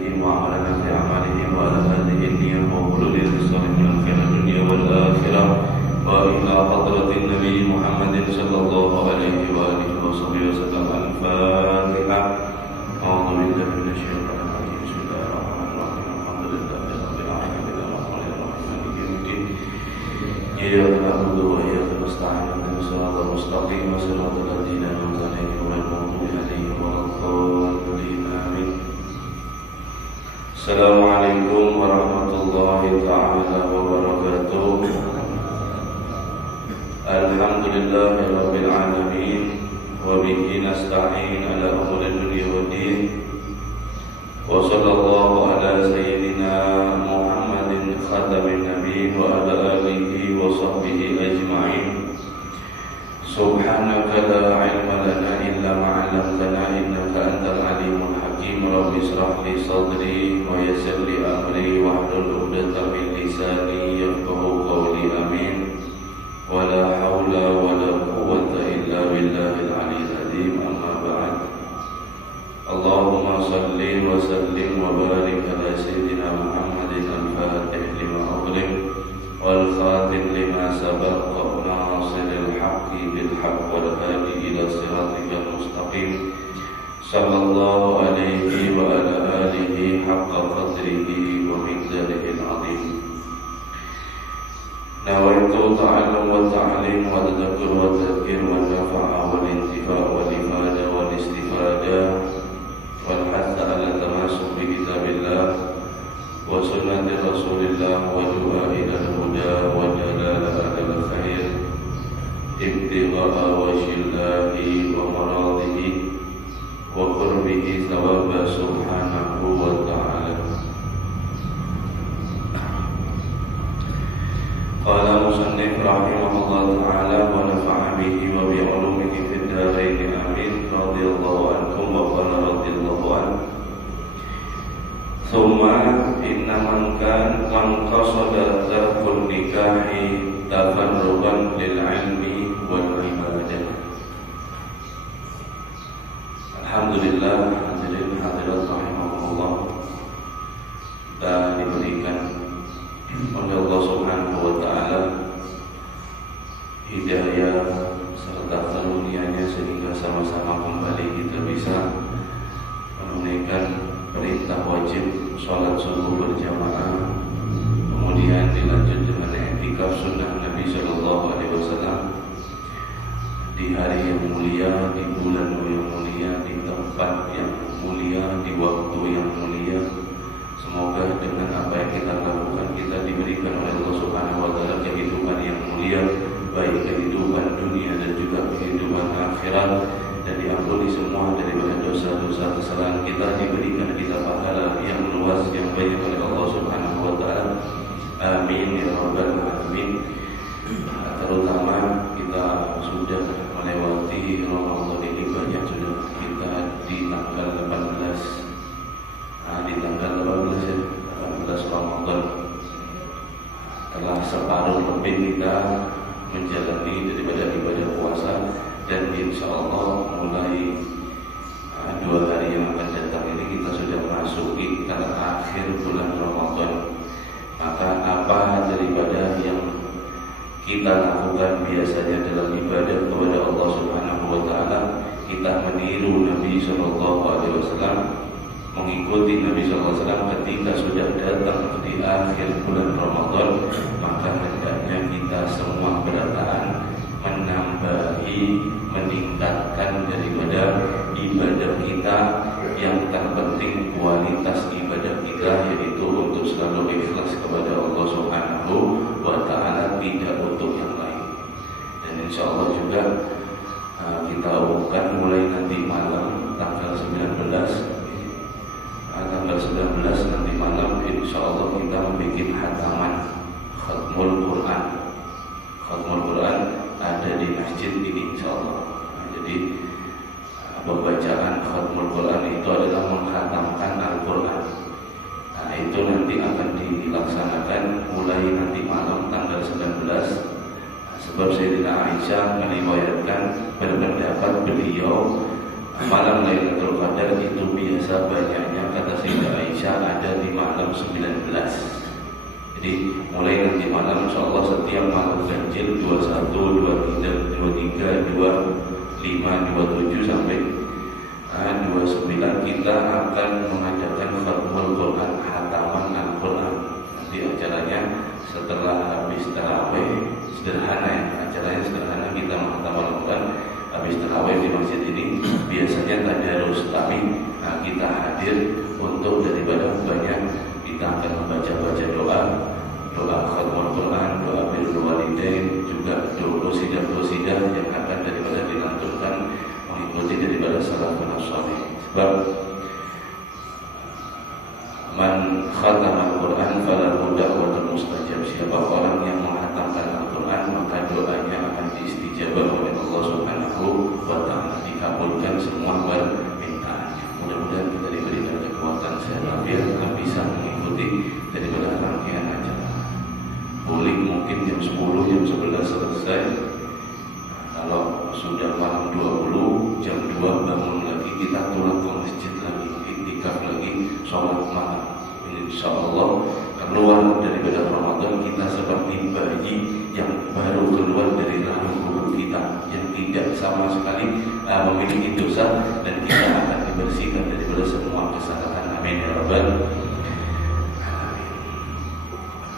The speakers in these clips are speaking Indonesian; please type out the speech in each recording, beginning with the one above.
بنيتهم وعملنا في أعمالهم وعلى هذه النية وحلول الرزق من الخير الدنيا والآخرة وإلى حضرة النبي محمد صلى الله عليه وآله وصحبه وسلم. الفاتحة. أعوذ بالله من الشيطان الرجيم. بسم الله الرحمن الرحيم. الحمد لله رب العالمين الرحمن الرحيم مالك يوم الدين. إياك نعبد وإياك نستعين اهدنا الصراط المستقيم صراط الذين أنعمت عليهم غير المغضوب عليهم ولا الضالين. آمين. السلام عليكم ورحمة الله تعالى وبركاته. الحمد لله رب العالمين وبه نستعين على أمور الدنيا والدين وصلى الله على سيدنا محمد خاتم النبيين وعلى آله وصحبه أجمعين. سبحانك لا علم لنا إلا ما علمتنا إنك أنت العليم الحكيم. رب اشرح لي صدري ويسر لي أمري واحلل عقدة من لساني يفقهوا قولي. آمين. ولا حول ولا قوة إلا بالله العلي العظيم. أما بعد. اللهم صل وسلم وبارك على سيدنا محمد الفاتح لما أغلق والخاتم لما سبق ناصر الحق بالحق والهادي إلى صراطك المستقيم صلى الله عليه وعلى آله حق قدره ومقداره العظيم. نويت تعلم والتعليم والتذكر والتذكير والنفع والانتفاع والإفادة والاستفادة والحث على التماسك بكتاب الله وسنة رسول الله والدعاء إلى الهدى والدلالة على الخير ابتغاء وجه الله ومراضه وقربه ثواب سبحانه وتعالى. قال مصنف رحمه الله تعالى ونفع به وبعلومه في الدارين آمين. رضي الله عنكم وقال رضي الله عنه. ثم إن من قصد ترك النكاح تفرغا للعلم والعبادة. Alhamdulillah, hadirin hadirat rahimahullah, kita diberikan oleh Allah Subhanahu wa taala hidayah serta karunia-Nya sehingga sama-sama kembali kita bisa menunaikan perintah wajib sholat subuh berjamaah, kemudian dilanjut dengan i'tikaf sunnah Nabi Sallallahu Alaihi Wasallam di hari yang mulia, di bulan yang mulia, di tempat yang mulia, di waktu yang mulia. Semoga dengan apa yang kita lakukan kita diberikan oleh Allah Subhanahu wa taala kehidupan yang mulia, baik kehidupan dunia dan juga kehidupan akhirat, dan diampuni semua daripada dosa-dosa kesalahan kita, diberikan kita pahala yang luas yang banyak oleh Allah Subhanahu wa taala. Amin ya rabbal alamin. Terutama kita sudah melewati Ramadan ini, banyak sudah kita di tanggal 18. Di tanggal 18 ya, 18 Ramadan. Telah separuh lebih kita menjalani daripada ibadah puasa, dan insya Allah mulai 2 hari yang akan datang ini kita sudah masuki ke akhir bulan Ramadan. Maka apa daripada yang kita lakukan biasanya dalam ibadah kepada Allah Subhanahu wa taala, kita meniru Nabi sallallahu alaihi wasallam, mengikuti Nabi sallallahu alaihi wasallam ketika sudah datang di akhir bulan Ramadan, maka hendaknya kita semua berataan menambahi, meningkatkan daripada ibadah kita, yang terpenting kualitas ibadah kita, yaitu untuk selalu ikhlas kepada Allah Subhanahu wa taala, tidak untuk yang lain. Dan insya Allah juga kita umumkan mulai nanti malam tanggal 19 nanti malam, insya Allah kita membuat khataman khatmul Quran. Khatmul Quran ada di masjid ini insya Allah. Jadi pembacaan khatmul Quran itu adalah menghatamkan Al-Quran. Nah, itu nanti akan dilaksanakan mulai nanti malam tanggal 19. Sebab Sayyidina Aisyah meriwayatkan, berpendapat beliau malam Lailatul Qadar itu biasa banyaknya, kata Sayyidah Aisyah, 19. Jadi mulai nanti malam insyaallah setiap malam ganjil 21, 23, 23, 25, 27 sampai 29 kita akan mengadakan khatmul Quran, hataman Al-Quran. Nanti acaranya setelah habis tarawih, sederhana ya, acaranya sederhana, kita menghafal Al-Quran habis tarawih di masjid ini. Biasanya tadarus, tapi kita hadir untuk daripada banyak kita akan membaca doa khatmul Quran, doa birrul walidain, juga doa qasidah yang akan daripada dilantunkan mengikuti daripada salafun shalih. Sebab man khatama Al-Quran falahu da'watun mustajab. Siapa orang yang menghatamkan Al-Quran maka doanya akan diistijabah oleh Allah Subhanahu wa ta'ala, dikabulkan semua permintaan. Mudah-mudahan kita diberikan kekuatan sehat walafiat dan bisa mengikuti daripada rangkaian acara. Boleh mungkin jam 10, jam 11 selesai. Kalau sudah malam 20, jam 2 bangun lagi, kita pulang ke masjid lagi, iktikaf lagi, sholat malam. Insyaallah keluar daripada Ramadan kita seperti bayi yang baru keluar dari rahim ibu kita, yang tidak sama sekali memiliki dosa, dan kita akan dibersihkan daripada semua kesalahan. Amin ya rabbal alamin.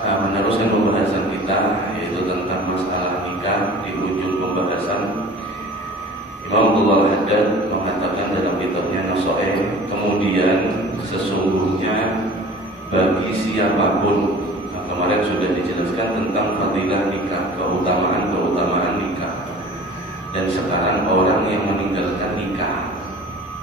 Meneruskan pembahasan kita yaitu tentang masalah nikah. Di ujung pembahasan Imam Abdullah Al-Haddad mengatakan dalam kitabnya Nasaih, kemudian sesungguhnya bagi siapapun, kemarin sudah dijelaskan tentang fadilah nikah, keutamaan nikah. Dan sekarang orang yang meninggalkan nikah,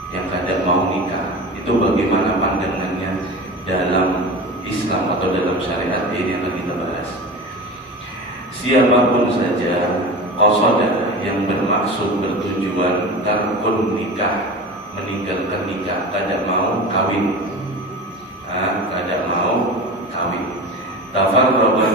yang tidak mau nikah, itu bagaimana pandangannya dalam Islam atau dalam syariat, ini yang akan kita bahas. Siapapun saja qasada yang bermaksud bertujuan tarkun nikah, meninggalkan nikah, tidak mau kawin, tafarraqan,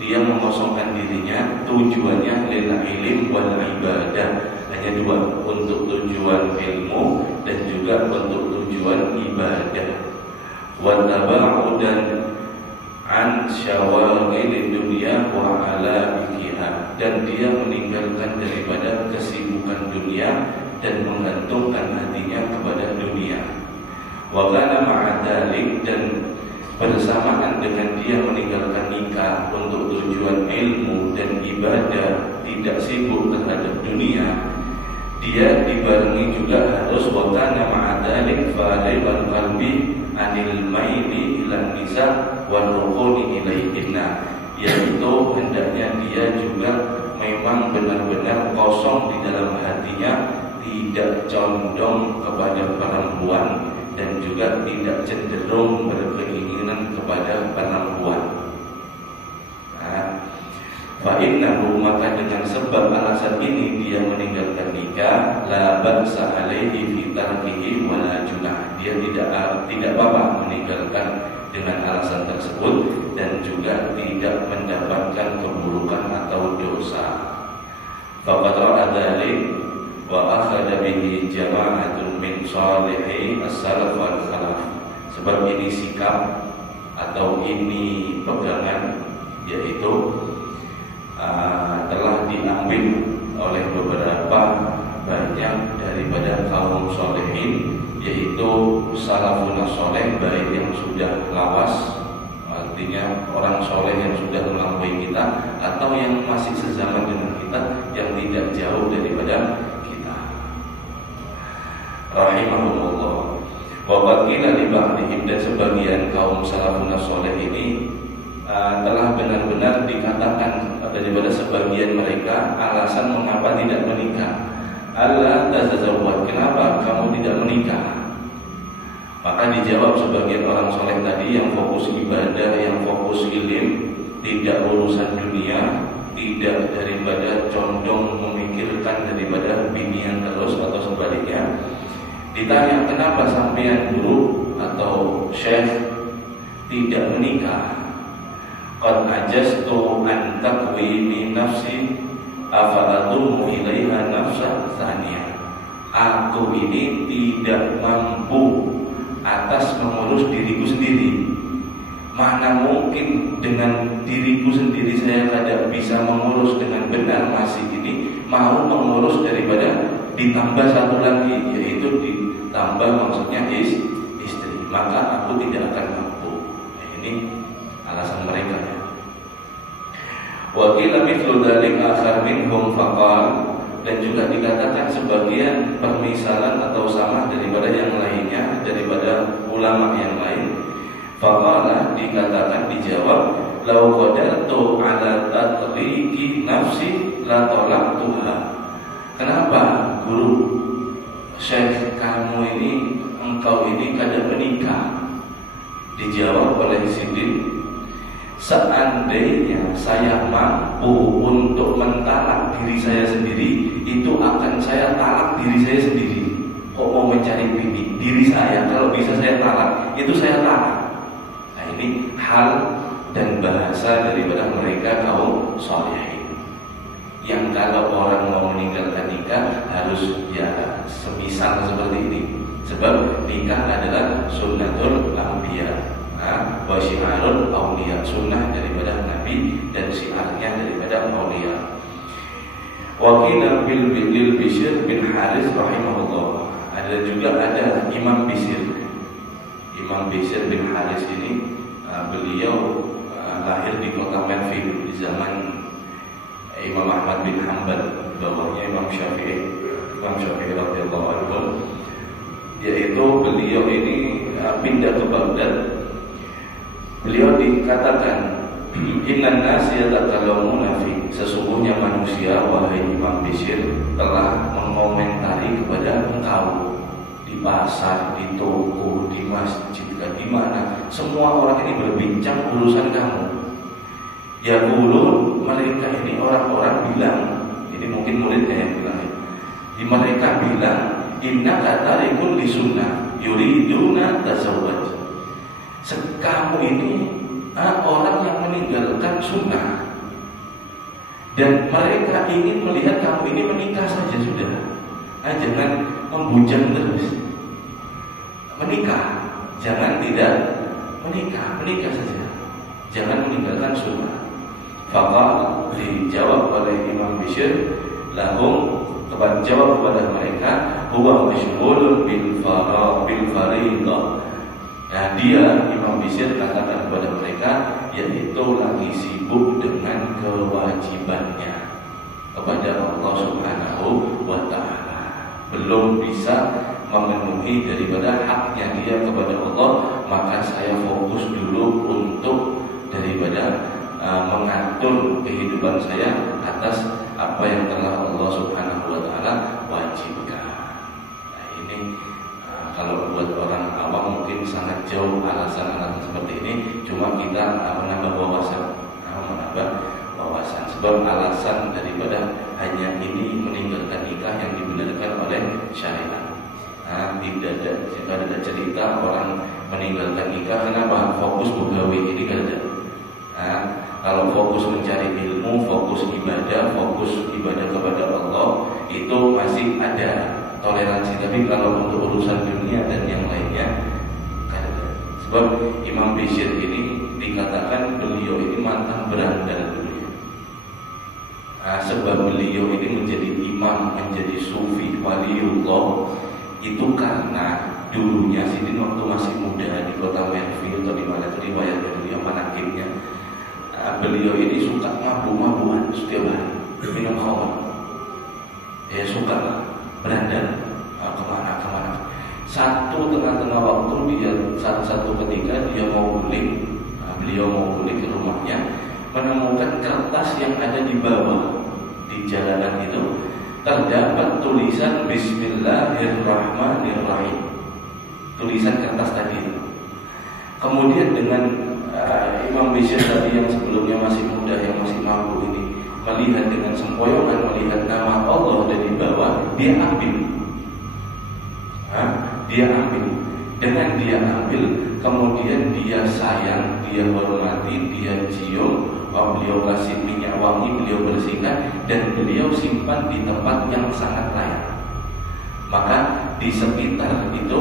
dia mengosongkan dirinya, tujuannya lil ilm wal ibadah, hanya dua, untuk tujuan ilmu dan juga untuk tujuan ibadah. Wa tabaudan an syawagil dunya wa ala biha, dan dia meninggalkan daripada kesibukan dunia dan menggantungkan hatinya kepada dunia. Wa kana ma'a dzalik, dan bersamaan dengan dia meninggalkan nikah untuk tujuan ilmu dan ibadah, tidak sibuk terhadap dunia, dia dibarengi juga harus wa kana ma'a dzalik fariqan qalbi anil maili ilan nisa wal ruquni ilaihinna, yaitu hendaknya dia juga memang benar-benar kosong di dalam hatinya, tidak condong kepada perempuan dan juga tidak cenderung berkeinginan kepada perempuan. Fa innahu, maka dengan sebab alasan ini dia meninggalkan nikah, la ba'sa alaihi fi tarkihi wa la junah, dia tidak apa-apa meninggalkan dengan alasan tersebut dan juga tidak mendapatkan keburukan atau dosa. Faqad ra'a dzalik wa akhadha bihi jama'atun min shalihi as-salaf wal khalaf, sebab ini sikap atau ini pegangan, yaitu telah diambil oleh beberapa banyak daripada kaum solehin, yaitu salafun soleh, baik yang sudah lawas, artinya orang soleh yang sudah melampaui kita, atau yang masih sezaman dengan kita, yang tidak jauh daripada kita. Rahimahumullah. Wa qila li ba'dihim, dan sebagian kaum salafun soleh ini telah benar-benar dikatakan daripada sebagian mereka alasan mengapa tidak menikah. Allah tazawwaj, kenapa kamu tidak menikah? Maka dijawab sebagian orang soleh tadi yang fokus ibadah, yang fokus ilim, tidak urusan dunia, tidak daripada condong memikirkan daripada binian terus atau sebaliknya. Ditanya, kenapa sampean guru atau syekh tidak menikah? Qad ajastu an taqwimi nafsi afa adumu ilaiha nafsa tsaniyah. Aku ini tidak mampu atas mengurus diriku sendiri. Mana mungkin dengan diriku sendiri saya tidak bisa mengurus dengan benar masih ini, mau mengurus daripada ditambah satu lagi, yaitu ditambah maksudnya istri, maka aku tidak akan mampu. Nah, ini alasan mereka ya. Wa qila mithlu dzalik akhar minhum faqal, dan juga dikatakan sebagian permisalan atau sama daripada yang lainnya, daripada ulama yang lain. Faqala, dikatakan, dijawab, lau qadartu ala tatliki nafsi la talaqtuha. Kenapa guru Syekh kamu ini, engkau ini kada menikah? Dijawab oleh Sidin, seandainya saya mampu untuk mentalak diri saya sendiri, itu akan saya talak diri saya sendiri. Kok mau mencari bini? Diri saya kalau bisa saya talak, itu saya talak. Nah, ini hal dan bahasa daripada mereka kaum sholihin, yang kalau orang mau meninggalkan nikah harus ya semisal seperti ini. Sebab nikah adalah sunnatul anbiya wa syiarul auliya, sunnah daripada Nabi dan syiarnya daripada auliya. Wakil bil Bishr bin Haris rahimahullah. Ada Imam Bishr bin Haris ini, beliau lahir di kota Memphis di zaman Imam Ahmad bin Hanbal, bawahnya Imam Syafi'i radhiyallahu anhu. Yaitu beliau ini pindah ke Baghdad. Beliau dikatakan, innan nasi yatakalamuna fi, sesungguhnya manusia wahai Imam Bishr telah mengomentari kepada engkau di pasar, di toko, di masjid, di mana, semua orang ini berbincang urusan kamu. Ya ulun, mereka ini orang-orang bilang, ini mungkin muridnya yang bilang, mereka bilang, inna katarikun li sunnah yuriduna tazawwaj. Kamu ini orang yang meninggalkan sunnah, dan mereka ingin melihat kamu ini menikah saja sudah. Jangan membujang terus. Menikah, jangan tidak menikah saja. Jangan meninggalkan sunnah. Faqal, dijawab oleh Imam Bishr, lahum, jawab kepada mereka, huwa masyghulun bil fariidah. Nah, dia Imam Bishr katakan kepada mereka, yaitu lagi sibuk dengan kewajibannya kepada Allah Subhanahu wa ta'ala, belum bisa memenuhi daripada haknya dia kepada Allah. Maka saya fokus dulu untuk daripada mengatur kehidupan saya atas apa yang telah Allah Subhanahu wa ta'ala wajibkan. Nah, ini kalau buat orang awam mungkin sangat jauh alasan-alasan seperti ini, cuma kita menambah wawasan. Sebab alasan daripada hanya ini meninggalkan nikah yang dibenarkan oleh syariat. Tidak ada cerita orang meninggalkan nikah kenapa? Fokus begawi, ini kan ada. Kalau fokus mencari ilmu, fokus ibadah kepada Allah, itu masih ada toleransi. Tapi kalau untuk urusan dunia dan yang lainnya kan ada. Sebab Imam Bishr ini dikatakan beliau ini mantan berandal dulu ya. Sebab beliau ini menjadi imam, menjadi sufi, waliullah, itu karena dulunya Sidin waktu masih muda di kota Memphis atau di mana itu riwayat beliau manakibnya, beliau ini suka mabuk-mabukan setiap hari, minum khamr. Suka lah berandal kemana. Tengah-tengah waktu dia satu ketika dia mau guling, beliau mau guling ke rumahnya, menemukan kertas yang ada di bawah di jalanan itu, terdapat tulisan Bismillahirrahmanirrahim, tulisan kertas tadi itu. Kemudian dengan Imam Bishr tadi yang sebelumnya masih muda, yang masih mampu ini, melihat dengan sempoyongan, melihat nama Allah dari bawah, dia ambil. Dengan dia ambil, kemudian dia sayang, dia hormati, dia cium, beliau kasih minyak wangi, beliau bersihkan, dan beliau simpan di tempat yang sangat layak. Maka di sekitar itu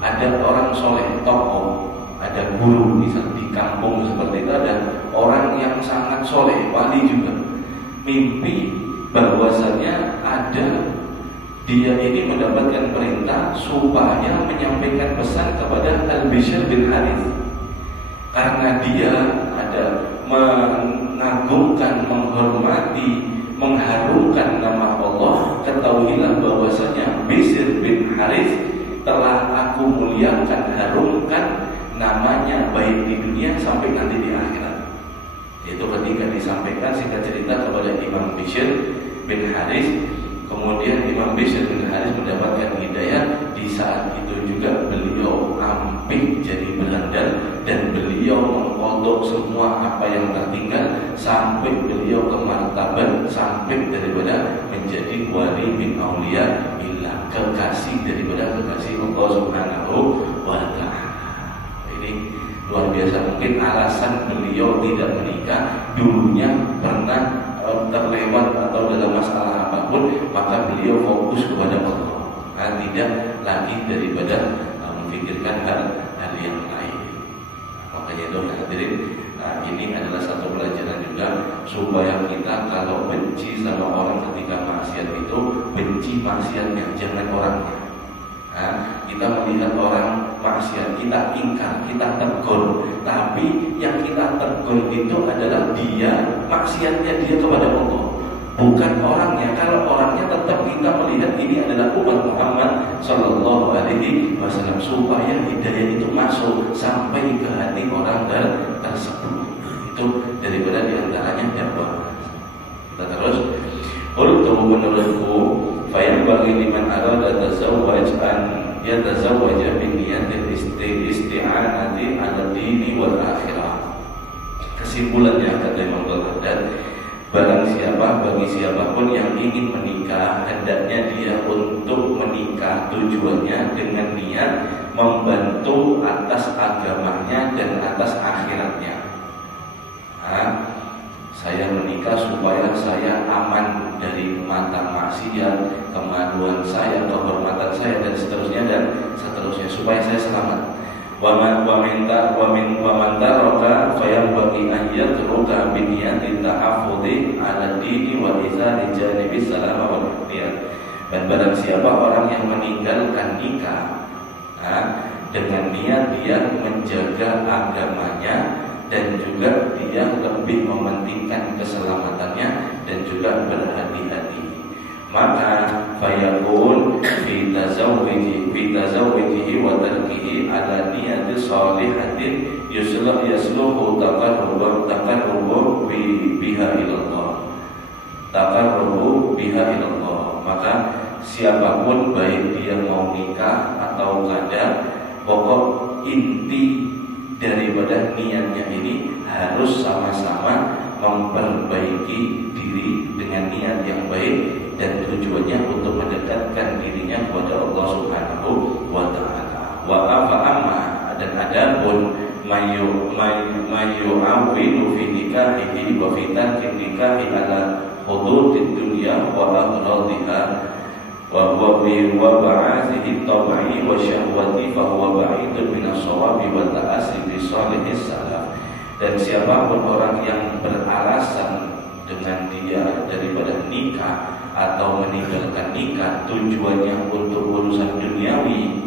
ada orang soleh, tokoh, ada guru, misalnya di kampung seperti itu ada orang yang sangat soleh, wali juga, mimpi bahwasanya ada dia ini mendapatkan perintah supaya menyampaikan pesan kepada Al-Bishr bin Harith. Karena dia ada mengagungkan, menghormati, mengharumkan nama Allah, ketahuilah bahwasanya Bishr bin Harith telah aku muliakan, harumkan namanya baik di dunia sampai nanti di akhirat. Itu ketika disampaikan singkat cerita kepada Imam Bishr bin Harith. Kemudian Imam Bishr bin Harith mendapatkan hidayah. Di saat itu juga beliau amping jadi berandal dan beliau mengkodok semua apa yang tertinggal sampai beliau ke martabat sampai daripada menjadi wali min auliya billah, kekasih daripada kekasih Allah Subhanahu wa ta'ala. Ini luar biasa. Mungkin alasan beliau tidak menikah dulunya pernah terlewat atau dalam masalah apapun, maka beliau fokus kepada Allah, tidak lagi daripada memikirkan hal yang lain. Makanya itu hadirin, ini adalah satu pelajaran juga supaya kita kalau benci sama orang ketika maksiat itu benci maksiatnya, jangan orangnya. Kita melihat orang maksiat, kita ingkar, kita tegur, tapi yang kita tegur itu adalah dia, maksiatnya dia kepada Allah, bukan orangnya. Kalau orangnya tetap kita melihat ini adalah umat Muhammad Sallallahu Alaihi Wasallam, supaya hidayah itu masuk sampai ke hati orang tersebut. Itu daripada diantaranya dakwah. Kita terus. Qultu menurutku fa'in bagi liman arada tazawwaj an yatazawwaja bi niyatil isti'anati 'ala dini wal akhirah. Kesimpulannya kata Imam Al-Haddad, bagi siapapun yang ingin menikah, hendaknya dia untuk menikah tujuannya dengan niat membantu atas agamanya dan atas akhiratnya. Saya menikah supaya saya aman dari mata maksiat, kemaluan saya, kehormatan saya, dan seterusnya, supaya saya selamat. Wa man taraka fayambaghi an yatruka bi niyatin ta'affudhi 'ala dini wa izari janibi salam wal ihtiyat. Dan barang siapa orang yang meninggalkan nikah dengan niat dia menjaga agamanya dan juga dia lebih mementingkan keselamatannya dan juga berhati-hati, maka fayakun fi tazawwijihi wa tarkihi ala niyati shalihatin yusluhu taqarrubu biha ilallah. Maka siapapun baik dia mau nikah atau kada, pokok inti daripada niatnya ini harus sama-sama memperbaiki diri dengan niat yang baik dan tujuannya untuk mendekatkan dirinya kepada Allah Subhanahu wa ta'ala. Wa amma dan adapun mayyu'awwinu fi nikahihi wa fi tarki nikahi ala hududid dunya wa aghradiha wa ba'athihi tab'i wa syahwati fa huwa ba'idun minas shawabi wa ta'assi bi salihis salaf. Dan siapapun orang yang beralasan dengan dia daripada nikah atau meninggalkan nikah tujuannya untuk urusan duniawi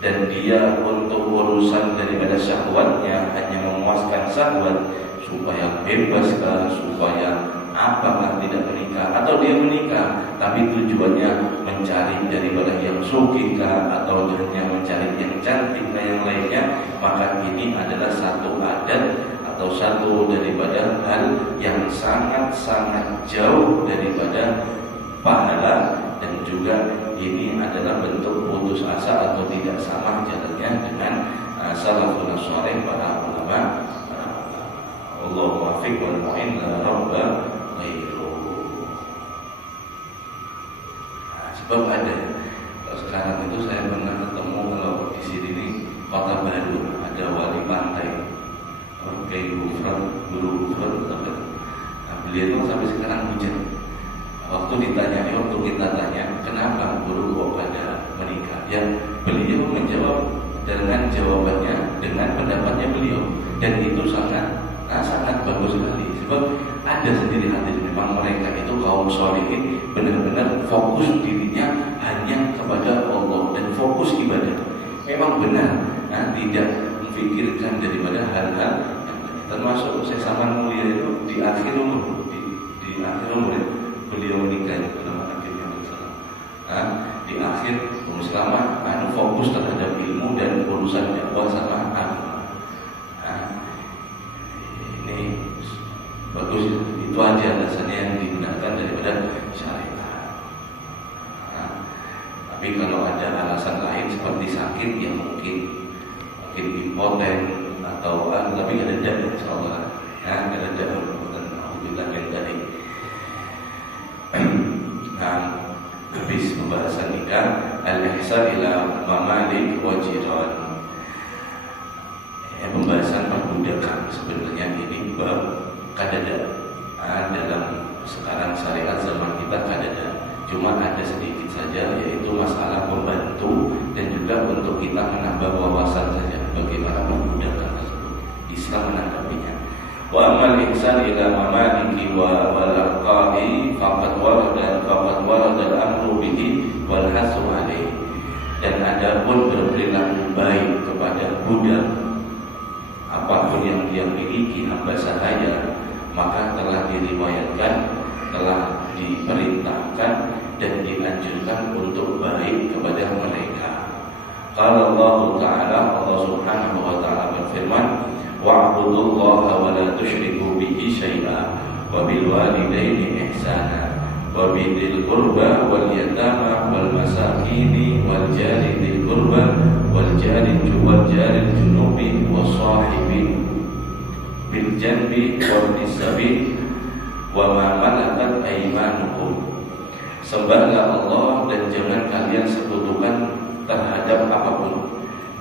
dan dia untuk urusan daripada syahwatnya hanya memuaskan syahwat supaya bebas supaya apakah tidak menikah, atau dia menikah tapi tujuannya mencari daripada yang sukika atau hanya mencari yang cantik dan yang lainnya, maka ini adalah satu adat atau satu daripada hal yang sangat-sangat jauh daripada pahala, dan juga ini adalah bentuk putus asa atau tidak sama jalannya dengan salafun saleh para ulama. Allahu muwaffiq wal mu'in la rabba ghairuhu. Sebab ada sekarang itu saya pernah ketemu kalau di sini ini Kota Baru ada wali pantai kayak guru Gufron, beliau itu sampai sekarang hujan. Waktu ditanya, waktu kita tanya kenapa guru kok pada menikah, ya beliau menjawab dengan jawabannya dengan pendapatnya beliau, dan itu sangat bagus sekali. Sebab ada sendiri hati memang mereka itu kaum solihin benar-benar fokus dirinya hanya kepada Allah dan fokus ibadah. Memang benar, tidak memikirkan daripada hal-hal yang termasuk Syekh Saman Mulia itu di akhir umur, di akhir umur beliau menikah dengan Nabi Muhammad SAW. Di akhir umur selama fokus terhadap ilmu dan urusan dakwah sama agama. Ini bagus, itu aja alasannya yang digunakan daripada syariat. Tapi kalau ada alasan lain seperti sakit yang mungkin impoten atau tapi ada dalil insyaallah. Ada dalil dan alhamdulillah dari. Habis pembahasan nikah, al-ihsan ila mamalik wa jiran. Pembahasan perbudakan sebenarnya ini bab kadada. Dalam sekarang syariat zaman kita kadada. Cuma ada sedikit saja, yaitu masalah membantu dan juga untuk kita menambah wawasan saja bagaimana perbudakan tersebut. Islam menanggapinya. Wa amal ihsan ila mamaliki wa walaqa'i faqad warada al-amru bihi wal hasu alaihi. Dan adapun berperilaku baik kepada budak, apapun yang dia miliki hamba sahaya, maka telah diriwayatkan, telah diperintahkan dan dianjurkan untuk baik kepada mereka. Qala Allah Ta'ala, Allah Subhanahu wa Ta'ala berfirman, wa'budullaha wa la tusyriku bihi syai'a wa bil walidaini ihsana wa bidil qurba wal yatama wal masakini wal jari dzil qurba wal jari junubi was sahibin bil janbi wal nisabi wa ma malakat aymanukum. Sembahlah Allah dan jangan kalian sekutukan terhadap apapun,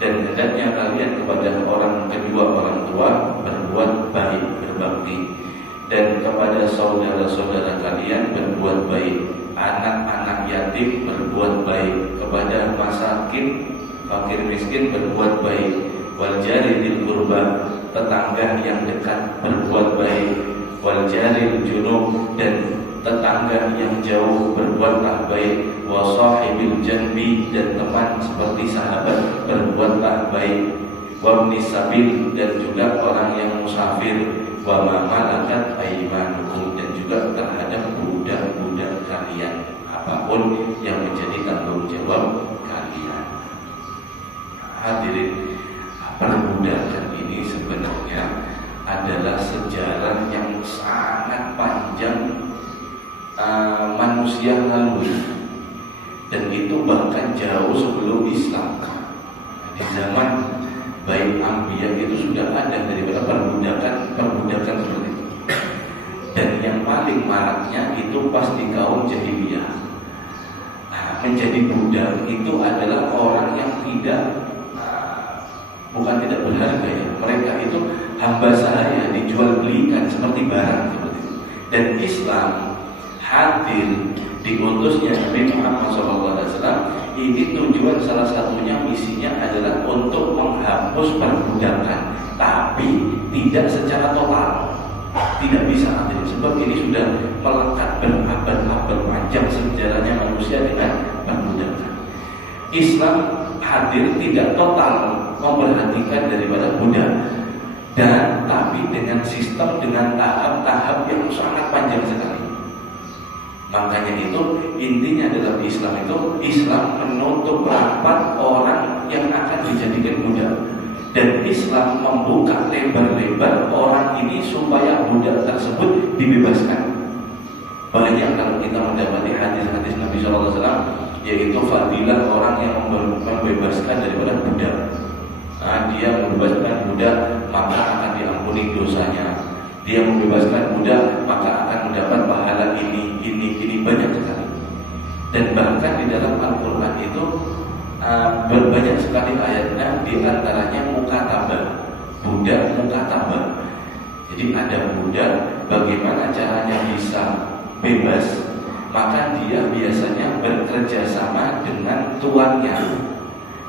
dan hendaknya kalian kepada kedua orang tua berbuat baik, berbakti, dan kepada saudara-saudara kalian berbuat baik, anak-anak yatim berbuat baik, kepada masakin, fakir miskin berbuat baik, wal jari dzil qurba, tetangga yang dekat berbuat baik, wal jari junub, dan tetangga yang jauh berbuatlah baik, wa sahibil janbi, dan teman seperti sahabat berbuatlah baik, wa nisabil, dan juga orang yang musafir, wa ma malakat aymanukum, dan juga terhadap budak-budak kalian, apapun yang menjadi tanggung jawab kalian. Hadirin, perbudakan ini sebenarnya adalah sejarah yang sangat panjang manusia lalui, dan itu bahkan jauh sebelum Islam. Di zaman baik Anbiya itu sudah ada daripada perbudakan seperti itu. Dan yang paling maraknya itu pas di kaum jahiliyah. Menjadi budak itu adalah orang yang bukan tidak berharga ya. Mereka itu hamba sahaya, dijual belikan seperti barang seperti itu. Dan Islam hadir diutusnya Nabi Muhammad SAW. Ini tujuan salah satunya, misinya adalah untuk menghapus perbudakan, tapi tidak secara total, tidak bisa hadir. Sebab ini sudah melekat berabad-abad panjang sejarahnya manusia dengan perbudakan. Islam hadir tidak total memperhatikan daripada budak, dan tapi dengan sistem, dengan tahap-tahap yang sangat panjang sekali. Makanya itu intinya dalam Islam itu, Islam menutup rapat orang yang akan dijadikan budak, dan Islam membuka lebar-lebar orang ini supaya budak tersebut dibebaskan. Banyak kalau kita mendapati hadis-hadis Nabi SAW, yaitu fadilah orang yang membebaskan daripada budak. Dia membebaskan budak maka akan diampuni dosanya. Dia membebaskan budak maka akan mendapat pahala ini banyak sekali. Dan bahkan di dalam Al-Quran itu banyak sekali ayatnya, di antaranya mukatabah, budak mukatabah. Jadi ada budak, bagaimana caranya bisa bebas, maka dia biasanya bekerja sama dengan tuannya.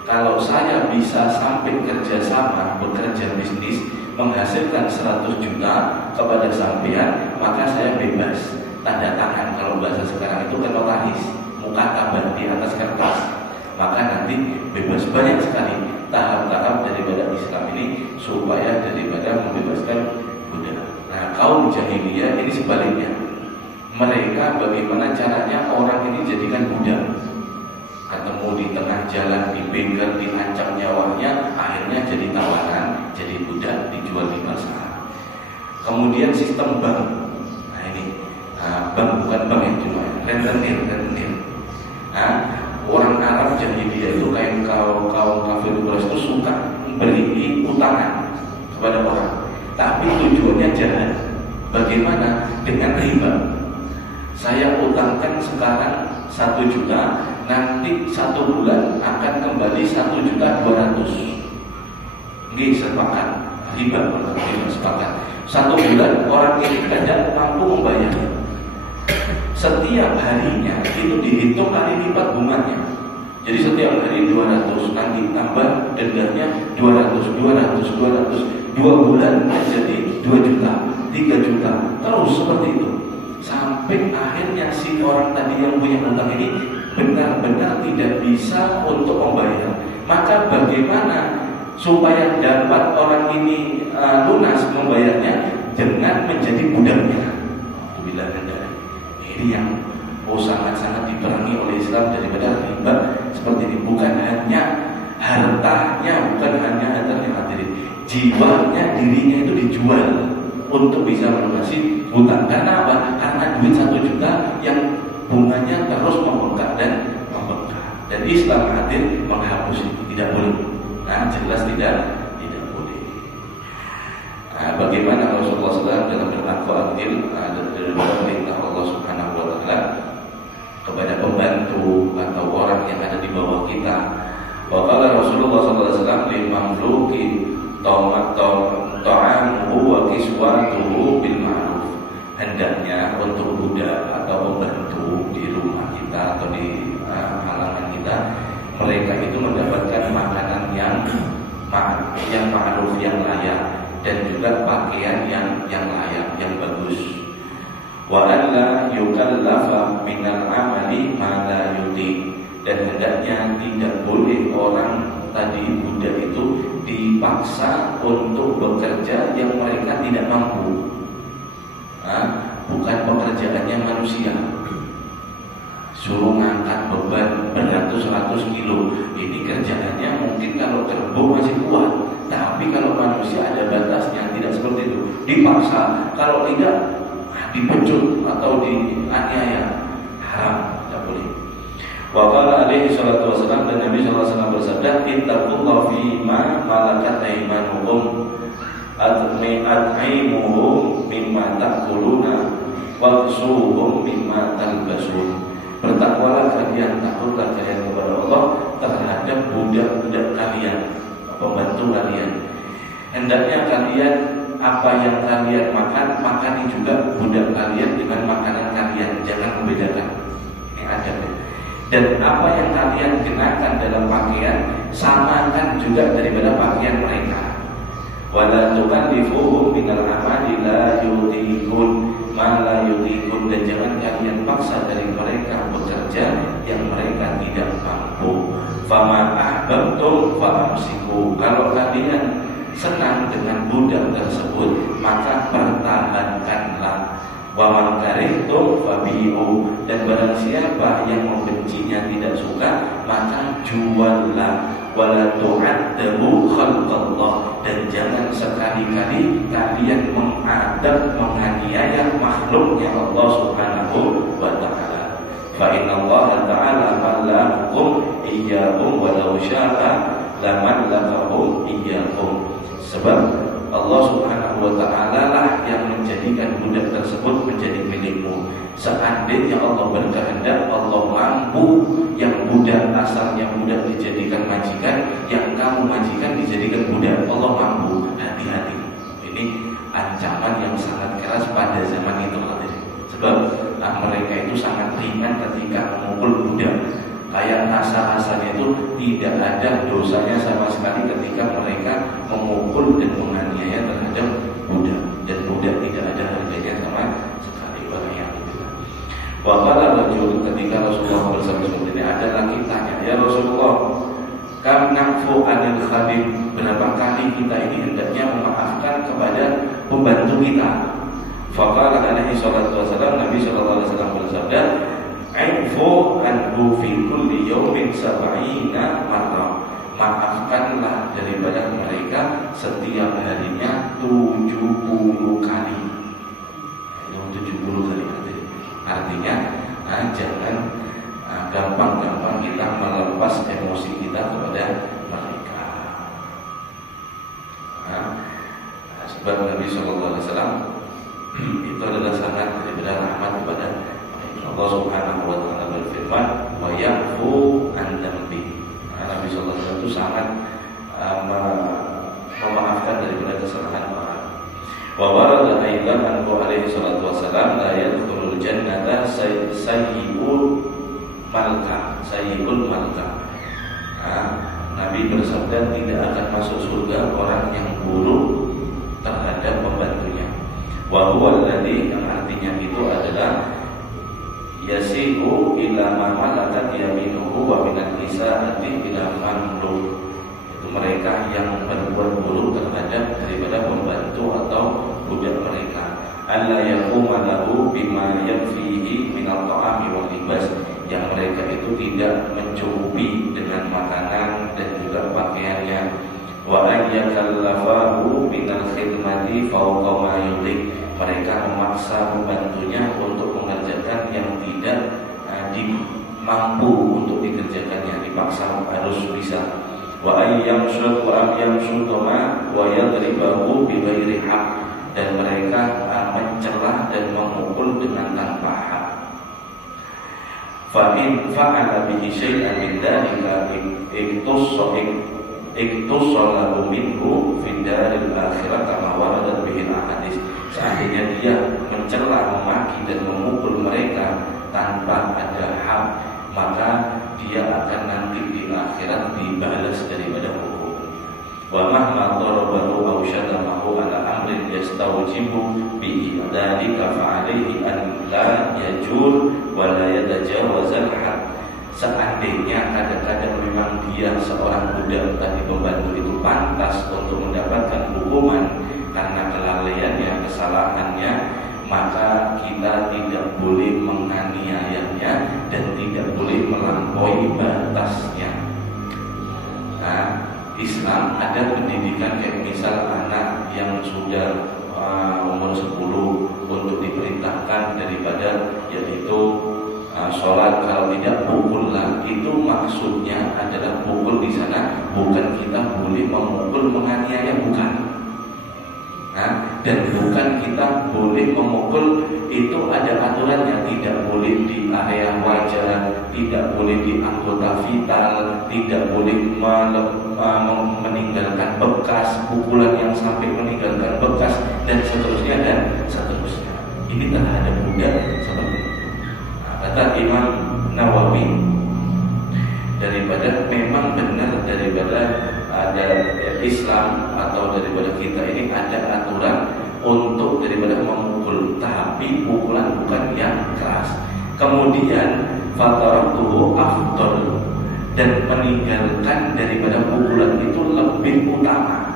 Kalau saya bisa sampai kerja sama, bekerja bisnis, menghasilkan 100 juta kepada sampean, maka saya bebas tanda tangan. Kalau bahasa sekarang itu kan notaris, muka kabar di atas kertas. Maka nanti bebas. Banyak sekali tahap-tahap daripada Islam ini supaya daripada membebaskan budak. Nah, kaum jahiliyah ini sebaliknya. Mereka bagaimana caranya orang ini jadikan budak. Ketemu di tengah jalan, dibegal, diancam nyawanya, akhirnya jadi tawanan, jadi budak, dijual di pasar. Kemudian sistem bank. Nah ini, bank bukan bank yang cuma rentenir. Nah, orang Arab jahiliyah itu kayak kaum kafir Quraisy itu suka beri utangan kepada orang, tapi tujuannya jahat. Bagaimana? Dengan riba. Saya utangkan sekarang 1 juta, nanti 1 bulan akan kembali 1.200.000. Ini sepakat, riba sepakat. 1 bulan orang ini tidak mampu membayar. Setiap harinya itu dihitung kali lipat bunganya. Jadi setiap hari 200, nanti tambah dendanya 200. 2 bulan jadi 2 juta, 3 juta, terus seperti itu. Sampai akhirnya si orang tadi yang punya utang ini benar-benar tidak bisa untuk membayar. Maka bagaimana supaya dapat orang ini lunas membayarnya? Dengan menjadi budaknya. Bila ini yang sangat-sangat diperangi oleh Islam daripada riba seperti ini. Bukan hanya hartanya, bukan hanya hartanya hadirin, jiwanya, dirinya itu dijual untuk bisa melunasi hutang. Karena apa? Karena duit 1 juta yang bunganya terus membengkak dan membengkak. Dan Islam hadir menghapus itu, tidak boleh. Nah, jelas tidak boleh. Nah, bagaimana Rasulullah SAW dalam bertakwa adil dari perintah Allah Subhanahu wa Ta'ala kepada pembantu atau orang yang ada di bawah kita. Wa qala Rasulullah SAW li mamluki ta'amuhu wa kiswatuhu bil ma'ruf. Hendaknya untuk budak atau pembantu di rumah kita atau di halaman kita, mereka itu mendapatkan makanan yang ma'ruf, yang layak, dan juga pakaian yang layak, yang bagus. Wa alla yukallafa minal amali ma la yuti. Dan hendaknya tidak boleh orang tadi budak itu dipaksa untuk bekerja yang mereka tidak mampu. Bukan pekerjaannya manusia. Suruh ngangkat beban beratus-ratus kilo. Ini kerjaannya mungkin kalau kerbau masih kuat, tapi kalau manusia ada batasnya, tidak seperti itu. Dipaksa, kalau tidak dipecut atau dianiaya, haram, tidak boleh. Wa qala alaihi salatu wasallam, dan Nabi sallallahu alaihi wasallam bersabda, ittaqullaha fi ma malakat aymanukum at'imuhum mimma ta'kuluna waqsuhum mimma talbasun. Bertakwalah kalian, takutlah kalian kepada Allah terhadap budak-budak kalian, pembantu kalian. Hendaknya kalian apa yang kalian makan, makani juga budak kalian dengan makanan kalian. Jangan membedakan. Ini ada. Dan apa yang kalian kenakan dalam pakaian, samakan juga daripada pakaian mereka. Wala tukallifuhum minal amali la yutiqun ma la yutiqun. Dan jangan kalian paksa dari mereka bekerja yang mereka tidak mampu. Fama ahbabtum fa'amsiku. Kalau kalian senang dengan budak tersebut, maka pertahankanlah. Wa man karihtum fabi'u. Dan barang siapa yang membencinya, tidak suka, maka juallah. Wala tu'addabu khalqallah. Dan jangan sekali-kali kalian mengadab, menganiaya makhluknya Allah Subhanahu wa Ta'ala. Fa inna Allah Ta'ala mallakum iyyahum walau sya'a lamallakahum iyyahum. Sebab Allah Subhanahu wa Ta'ala lah yang menjadikan budak tersebut menjadi milikmu. Seandainya Allah berkehendak, Allah mampu yang budak asalnya budak dijadikan majikan, yang kamu majikan dijadikan budak. Allah mampu. Hati-hati. Ini ancaman yang sangat keras pada zaman itu. Sebab mereka itu sangat ringan ketika memukul budak. Kayak rasa-rasanya itu tidak ada dosanya sama sekali ketika mereka memukul dan menganiaya terhadap suatu ketika Rasulullah bersabda seperti ini, ada lagi tanya, ya Rasulullah, kam na'fu anil khadim, berapa kali kita ini hendaknya memaafkan kepada pembantu kita? Faqala alaihi salatu wasallam, Nabi sallallahu alaihi wasallam bersabda, aifu anhu fi kulli yawmin sab'ina marrah, maafkanlah daripada mereka setiap harinya 70 kali. 70 kali artinya jangan gampang-gampang kita melepas emosi kita kepada mereka. Sebab Nabi Shallallahu Alaihi Wasallam itu adalah sangat daripada rahmat kepada Allah Subhanahu Wa Taala berfirman, wa ya'fu an dzambi. Nabi Shallallahu Alaihi Wasallam itu sangat memaafkan daripada kesalahan orang. Wa warada aidan anhu alaihi salatu wasalam, la yadkhulul jannata sayyi'ul malka. Nabi bersabda, tidak akan masuk surga orang yang buruk terhadap pembantunya. Wa huwa alladhi, yang artinya itu adalah yasi'u ila ma malakat yaminuhu wa minan nisa'ati ila mamluk. Itu mereka yang berbuat buruk terhadap daripada pembantu atau budak mereka. Alla yaquma lahu bima yakfihi min at-ta'ami wal libas, yang mereka itu tidak mencukupi dengan makanan dan juga pakaiannya. Wa an yakallafahu min al-khidmati fawqa ma yulik, mereka memaksa pembantunya untuk mengerjakan yang tidak mampu untuk dikerjakannya, dipaksa harus bisa. Wa ayyamsud wa amyamsuduma wa yadribahu bi ghairi haq, dan mereka mencela dan memukul dengan tanpa hak. Fa in fa'ala bihi syai'an min dzalika iktusalahu minhu fi daril akhirah kama waradat bihi al-hadis. Seandainya dia mencela, memaki dan memukul mereka tanpa ada hak, maka dia akan nanti di akhirat dibalas daripada hukum. Wa mahma darabahu aw syatamahu ala amrin yastawjibu bihi dzalika fa alaihi an la yajur wa la yatajawaz al-had. Seandainya kadang-kadang memang dia seorang budak tadi, pembantu itu pantas untuk mendapatkan hukuman karena kelalaiannya, kesalahannya, maka kita tidak boleh menganiayanya dan tidak boleh melampaui batasnya. Islam ada pendidikan kayak misal anak yang sudah umur 10 untuk diperintahkan daripada yaitu sholat, kalau tidak pukullah. Itu maksudnya adalah pukul di sana bukan kita boleh memukul, menganiaya, bukan. Dan bukan kita boleh memukul, itu ada aturannya, tidak boleh di area wajah, tidak boleh di anggota vital, tidak boleh meninggalkan bekas, pukulan yang sampai meninggalkan bekas, dan seterusnya dan seterusnya. Ini terhadap budak seperti itu. Kata Imam Nawawi, daripada memang benar daripada ada Islam atau daripada kita ini ada aturan untuk daripada memukul, tapi pukulan bukan yang keras. Kemudian fataratuhu afdal, dan meninggalkan daripada pukulan itu lebih utama.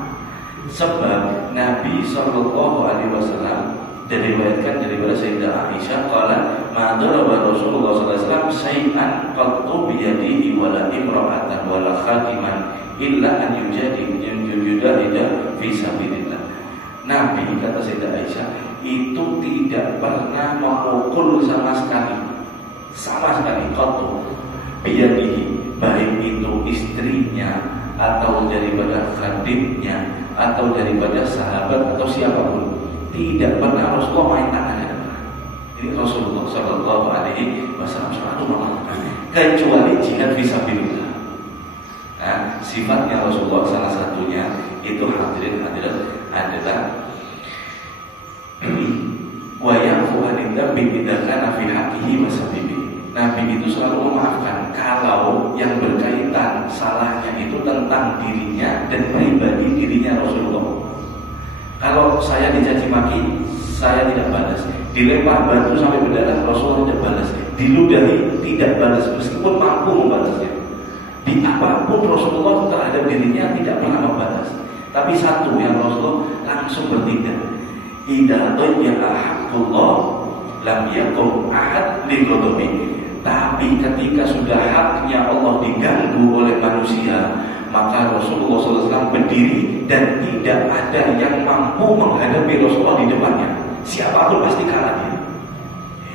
Sebab Nabi Shallallahu Alaihi Wasallam diriwayatkan daripada Sayyidah Aisyah, qala ma daraba Rasulullah sallallahu alaihi wasallam syai'an qattu bi yadihi wala imra'atan wala khadiman illa an yujahida fi sabilillah. Nabi, kata Sayyidah Aisyah, itu tidak pernah memukul sama sekali qattu bi yadihi, baik itu istrinya atau daripada khadimnya atau daripada sahabat atau siapapun. Tidak pernah Rasulullah main tangannya. Ini Rasulullah Sallallahu Alaihi Wasallam selalu melakukan, kecuali jihad fisabilillah. Sifatnya Rasulullah salah satunya itu hadirin adalah wa ya'fu anil dzambi idza kana fi haqqihi wa sabibi. Nabi itu selalu memaafkan kalau yang berkaitan salahnya itu tentang dirinya dan pribadi dirinya Rasulullah. Kalau saya dicaci maki, saya tidak balas. Dilempar batu sampai berdarah, Rasulullah tidak balas. diludahi tidak balas meskipun mampu membalasnya. Di apapun Rasulullah terhadap dirinya tidak pernah membalas. Tapi satu yang Rasulullah langsung bertindak. Idza dhayya'a haqqullah lam yakum ahad li ghadabi. Tapi ketika sudah haknya Allah diganggu oleh manusia, maka Rasulullah SAW berdiri dan tidak ada yang mampu menghadapi Rasulullah di depannya. Siapapun pasti kalah dia.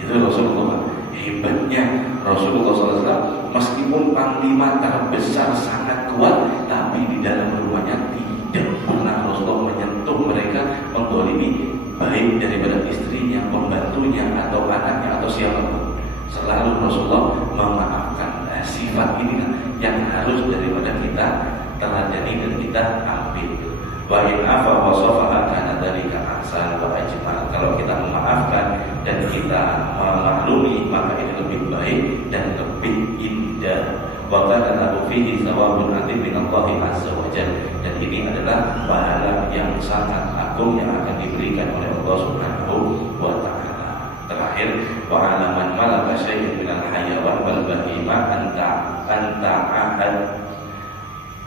Itu Rasulullah. Hebatnya Rasulullah SAW, meskipun panglima terbesar sangat kuat, tapi di dalam rumahnya tidak pernah Rasulullah menyentuh mereka, mendolimi baik daripada istrinya, pembantunya, atau anaknya, atau siapapun. Selalu Rasulullah memaafkan. Sifat inilah yang harus daripada kita teladani dan kita ambil. Wa in afa wa safaha kana dzalika ahsan wa ajmal. Kalau kita memaafkan dan kita memaklumi, maka itu lebih baik dan lebih indah. Wa kana lahu fihi thawabun 'adzim min Allah azza wa jalla. Dan ini adalah pahala yang sangat agung yang akan diberikan oleh Allah Subhanahu wa taala. Terakhir, wa 'ala man malaka syai'an minal hayawan wal bahima anta ahad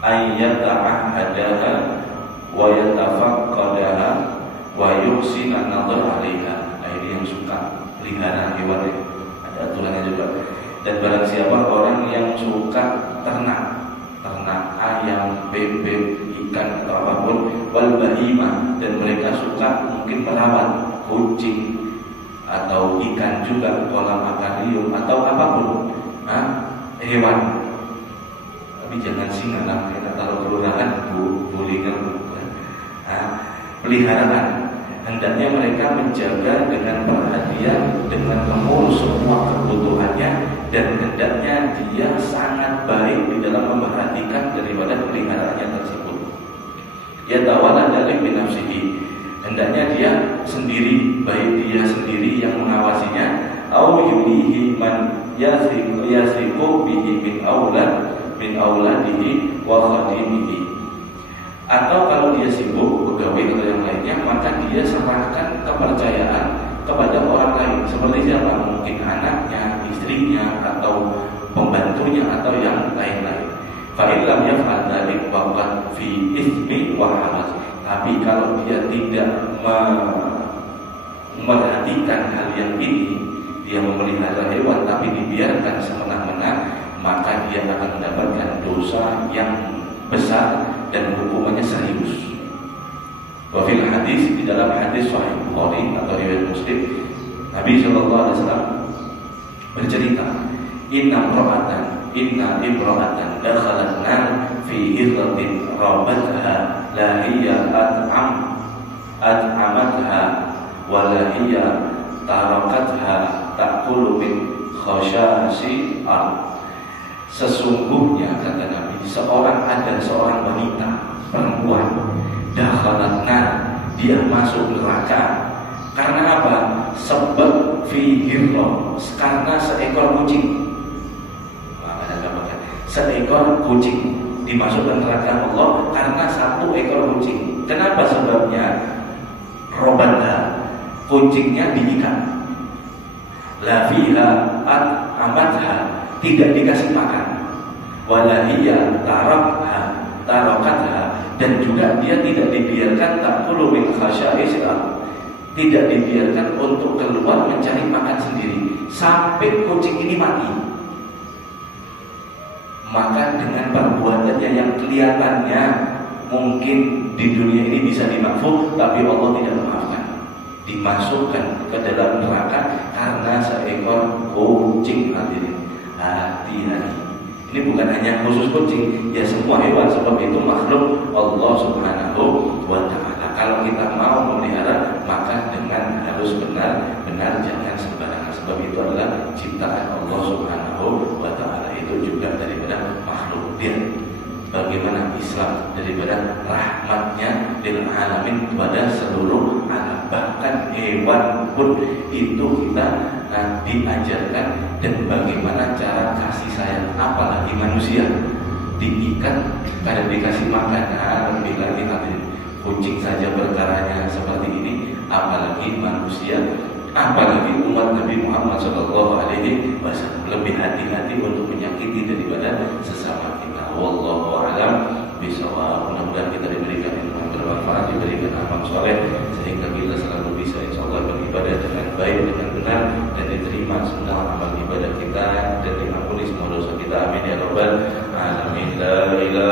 ayyata'ahadaha wa yatafaqqadaha wa yuhsina an-nadhar 'alaiha. Nah, ini yang suka pelihara hewan, ada aturannya juga. Dan barang siapa orang yang suka ternak ayam, bebek, ikan atau apapun, wal bahima, dan mereka suka mungkin merawat kucing atau ikan juga, kolam akuarium atau apapun, hewan. Tapi jangan singa lah, kita taruh kelurahan boleh kan? Peliharaan hendaknya mereka menjaga dengan perhatian, dengan mengurus semua kebutuhannya, dan hendaknya dia sangat baik di dalam memperhatikan daripada peliharaannya tersebut. Ya tawala dari binafsihi, hendaknya dia sendiri, baik dia sendiri yang mengawasinya, au yulihi man yasiqu bihi min auladihi wa khadimihi. Atau kalau dia sibuk pegawai atau yang lainnya, maka dia serahkan kepercayaan kepada orang lain. Seperti siapa? Mungkin anaknya, istrinya, atau pembantunya, atau yang lain-lain. Fa illam yaf'al dzalik faqad fi itsmi wa haraj. Tapi kalau dia tidak memperhatikan hal yang ini, dia memelihara hewan tapi dibiarkan semena-mena, maka dia akan mendapatkan dosa yang besar dan hukumannya serius. Wa fil hadis, di dalam hadis Sahih Bukhari atau riwayat Muslim, Nabi SAW bercerita, inna imra'atan dakhalat nar fi hirratin rabatha la hiya at'amatha wa la hiya tarakatha ta'kulu min khashasi al. Sesungguhnya kata Nabi, ada seorang wanita, perempuan, dakhalat nar, dia masuk neraka. Karena apa? Sebab fi hirra, karena seekor kucing. Seekor kucing dimasukkan neraka Allah karena satu ekor kucing. Kenapa sebabnya? Robanda, kucingnya diikat. La fiha amatha, tidak dikasih makan. Walahiyya tarakatha, dan juga dia tidak dibiarkan takulu min khasya'isil, tidak dibiarkan untuk keluar mencari makan sendiri sampai kucing ini mati. Maka dengan perbuatannya yang kelihatannya mungkin di dunia ini bisa dimaafkan, tapi Allah tidak memaafkan, dimasukkan ke dalam neraka karena seekor kucing. Hati-hati. Ini bukan hanya khusus kucing, ya semua hewan, sebab itu makhluk Allah Subhanahu wa ta'ala. Kalau kita mau memelihara, maka dengan harus benar-benar, jangan sembarangan, sebab itu adalah ciptaan Allah Subhanahu wa ta'ala. Itu juga daripada makhluk dia. Bagaimana Islam daripada rahmatnya lil alamin kepada seluruh alam, bahkan hewan pun itu kita diajarkan, dan bagaimana cara kasih sayang, apalagi manusia diikat pada dikasih makan. Lebih lagi nanti kucing saja perkaranya seperti ini, apalagi manusia, apalagi umat umat Nabi Muhammad SAW. Lebih hati-hati untuk menyakiti daripada sesama kita. Wallahu a'lam bishawab. Mudah-mudahan kita diberikan ilmu yang bermanfaat, diberikan amal soleh, sehingga kita selalu bisa insyaallah beribadah dengan baik, dengan benar,